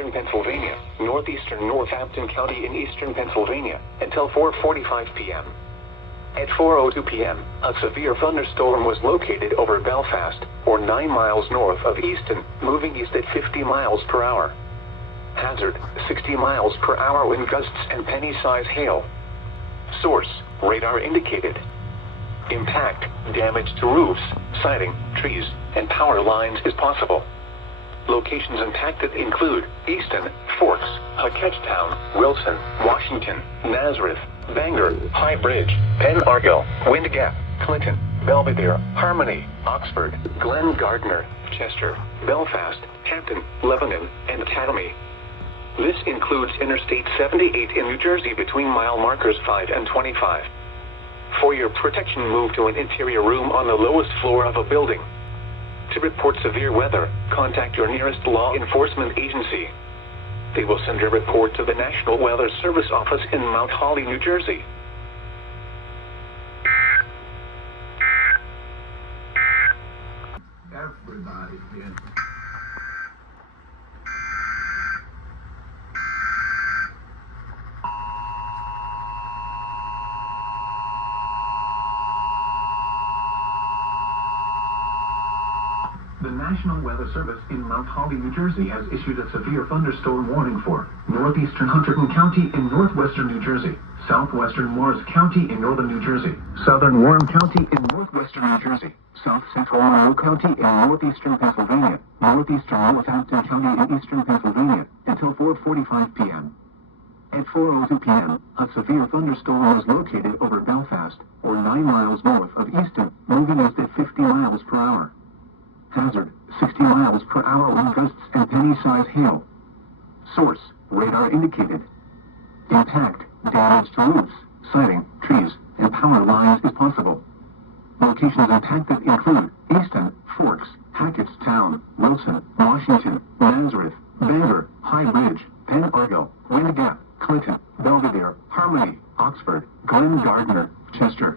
eastern Pennsylvania, northeastern Northampton County in eastern Pennsylvania, until 4:45 p.m. At 4:02 p.m., a severe thunderstorm was located over Belfast, or 9 miles north of Easton, moving east at 50 miles per hour. Hazard, 60 miles per hour wind gusts and penny-size hail. Source, radar indicated. Impact, damage to roofs, siding, trees, and power lines is possible. Locations impacted include Easton, Forks, Ketchtown, Wilson, Washington, Nazareth, Bangor, High Bridge, Penn Argyll, Wind Gap, Clinton, Belvedere, Harmony, Oxford, Glen Gardner, Chester, Belfast, Hampton, Lebanon, and Academy. This includes Interstate 78 in New Jersey between mile markers 5 and 25. For your protection, move to an interior room on the lowest floor of a building. To report severe weather, contact your nearest law enforcement agency. They will send your report to the National Weather Service office in Mount Holly, New Jersey. Everybody in. The National Weather Service in Mount Holly, New Jersey has issued a severe thunderstorm warning for northeastern Hunterdon County in northwestern New Jersey, southwestern Morris County in northern New Jersey, southern Warren County in northwestern New Jersey, south central Monroe County in northeastern Pennsylvania, northeastern Northampton County in eastern Pennsylvania, until 4:45 p.m. At 4:02 p.m., a severe thunderstorm was located over Belfast, or 9 miles north of Easton, moving east at 50 miles per hour. Hazard, 60 miles per hour wind gusts and penny-size hail. Source, radar indicated. Impact, damage to roofs, siding, trees, and power lines is possible. Locations impacted include Easton, Forks, Hackettstown, Wilson, Washington, Nazareth, Bangor, High Bridge, Penn Argyll, Wind Gap, Clinton, Belvedere, Harmony, Oxford, Glen Gardner, Chester,